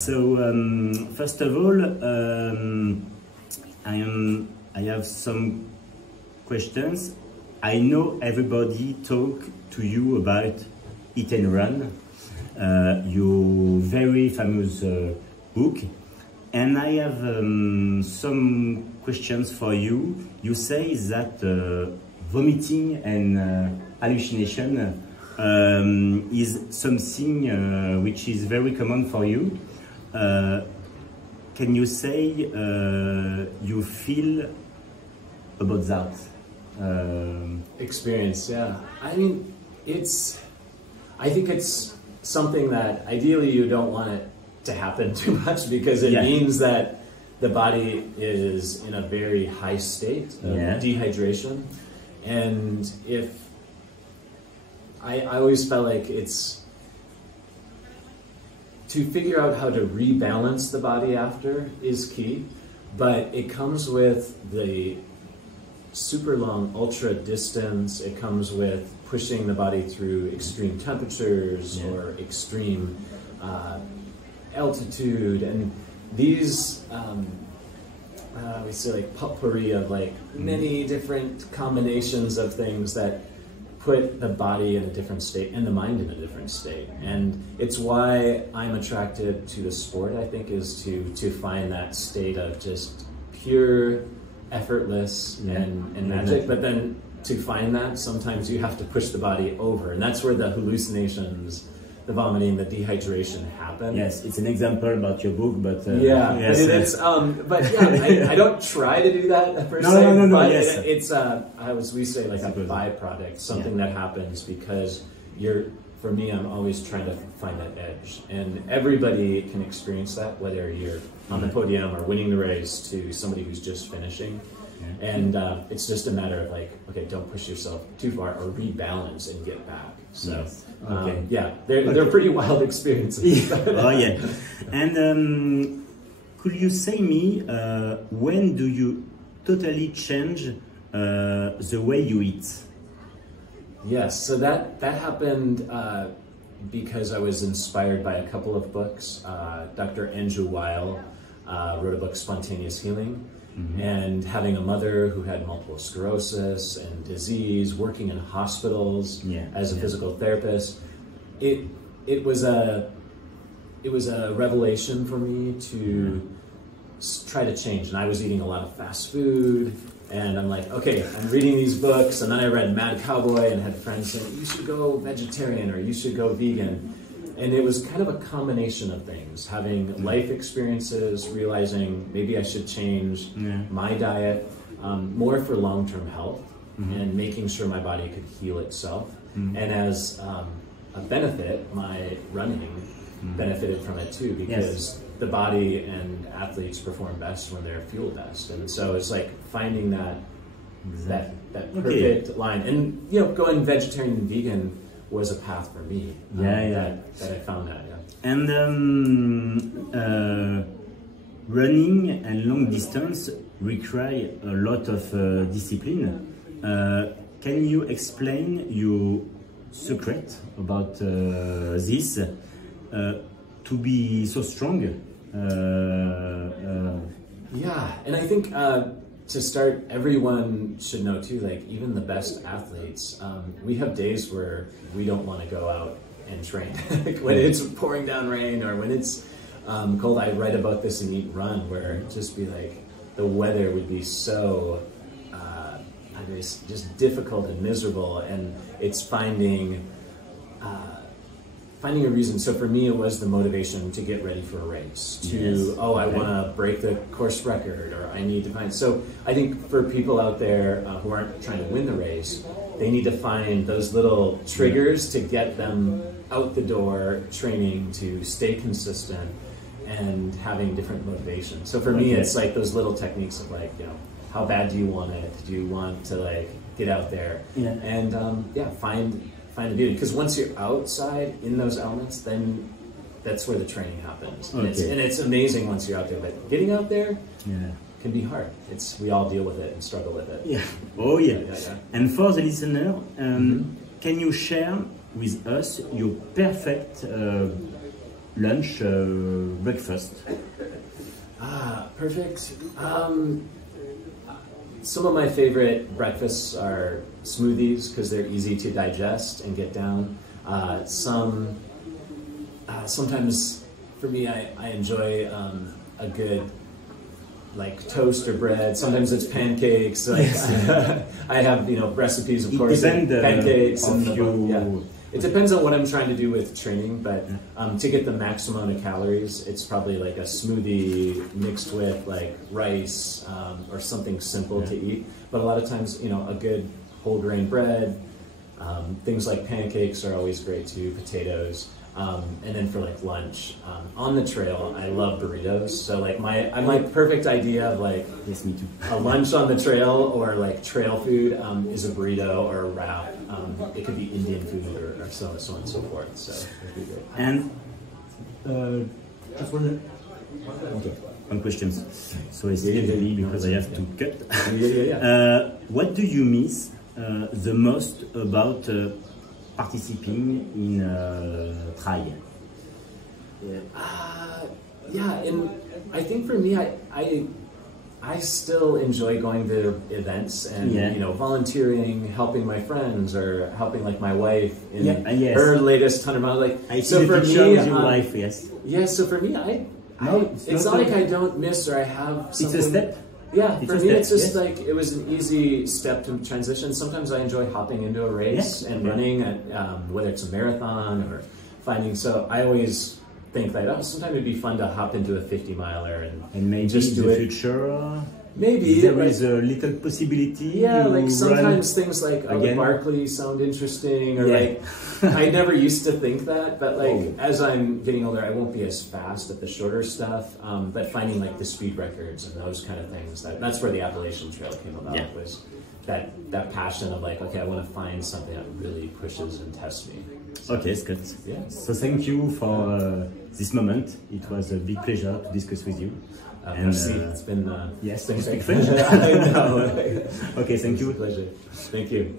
So first of all, I have some questions. I know everybody talk to you about Eat and Run, your very famous book, and I have some questions for you. You say that vomiting and hallucination is something which is very common for you. Can you say you feel about that? Experience, yeah. I mean, I think it's something that ideally you don't want it to happen too much, because it means that the body is in a very high state of dehydration. And I always felt like it's to figure out how to rebalance the body after is key, but it comes with the super long ultra distance. It comes with pushing the body through extreme temperatures or extreme altitude, and these we say like potpourri of like many different combinations of things that put the body in a different state and the mind in a different state. And it's why I'm attracted to the sport, I think, is to find that state of just pure effortless and magic. But then to find that, sometimes you have to push the body over, and that's where the hallucinations, the vomiting, the dehydration happen. Yes, it's an example about your book, but but I don't try to do that per se. No, but yes. It's as we say, like a byproduct, something that happens because for me, I'm always trying to find that edge, and everybody can experience that, whether you're on the podium or winning the race to somebody who's just finishing. And it's just a matter of like, okay, don't push yourself too far, or rebalance and get back. So they're pretty wild experiences. Oh yeah. And could you say me when do you totally change the way you eat? Yes, so that happened because I was inspired by a couple of books. Dr. Andrew Weil wrote a book, Spontaneous Healing. And having a mother who had multiple sclerosis and disease, working in hospitals as a physical therapist, it was a revelation for me to try to change. And I was eating a lot of fast food, and I'm like, okay, I'm reading these books, and then I read Mad Cowboy and had friends saying, you should go vegetarian or you should go vegan. And it was kind of a combination of things, having life experiences, realizing maybe I should change my diet more for long-term health and making sure my body could heal itself. And as a benefit, my running benefited from it too, because the body and athletes perform best when they're fueled best. And so it's like finding that perfect line. And going vegetarian and vegan was a path for me. That I found that. And running and long distance require a lot of discipline. Can you explain your secret about this to be so strong? Yeah, and I think to start, everyone should know too, like even the best athletes, we have days where we don't want to go out and train. Like when it's pouring down rain or when it's cold. I write about this in Eat Run, where it'd just be like the weather would be so just difficult and miserable, and it's finding a reason. So for me, it was the motivation to get ready for a race, I want to break the course record, or I need to find. So I think for people out there who aren't trying to win the race, they need to find those little triggers to get them out the door, training to stay consistent and having different motivations. So for me, it's like those little techniques of like, how bad do you want it? Do you want to like get out there? And find the beauty, because once you're outside in those elements, then that's where the training happens. And it's amazing once you're out there, but getting out there can be hard. We all deal with it and struggle with it. And for the listener, can you share with us your perfect lunch, breakfast? Perfect. Some of my favorite breakfasts are smoothies because they're easy to digest and get down. Sometimes for me, I enjoy a good like toast or bread. Sometimes it's pancakes. Like, I have recipes, of course, pancakes and It depends on what I'm trying to do with training, but to get the maximum amount of calories, it's probably like a smoothie mixed with like rice or something simple to eat. But a lot of times, a good whole grain bread, things like pancakes are always great too, potatoes. And then for like lunch, on the trail, I love burritos. So like my perfect idea of like yes, me too. A lunch on the trail or like trail food is a burrito or a wrap. It could be Indian food or so on and so forth. So it'd be great. And just one questions. So it's me because I have to cut. What do you miss the most about participating in trail? And I think for me, I still enjoy going to events and volunteering, helping my friends, or helping like my wife in her latest 100 miles. Like I see the picture with your wife, yes. Yeah, so for me, it's not like I don't miss or I have something. It's a step. Yeah, for me it's just like it was an easy step to transition. Sometimes I enjoy hopping into a race and running, whether it's a marathon or finding. So I always think that sometimes it'd be fun to hop into a 50-miler and maybe just do in the future. Maybe there is a little possibility. Yeah, like sometimes things like the Barkley sound interesting, or like I never used to think that, but like as I'm getting older, I won't be as fast at the shorter stuff. But finding like the speed records and those kind of things, that's where the Appalachian Trail came about. Was that passion of like, okay, I want to find something that really pushes and tests me. So, okay, Scott. Yeah. So thank you for this moment. It was a big pleasure to discuss with you. And it's been yes, you speak French. I know. Okay, thank you. It's a pleasure. Thank you.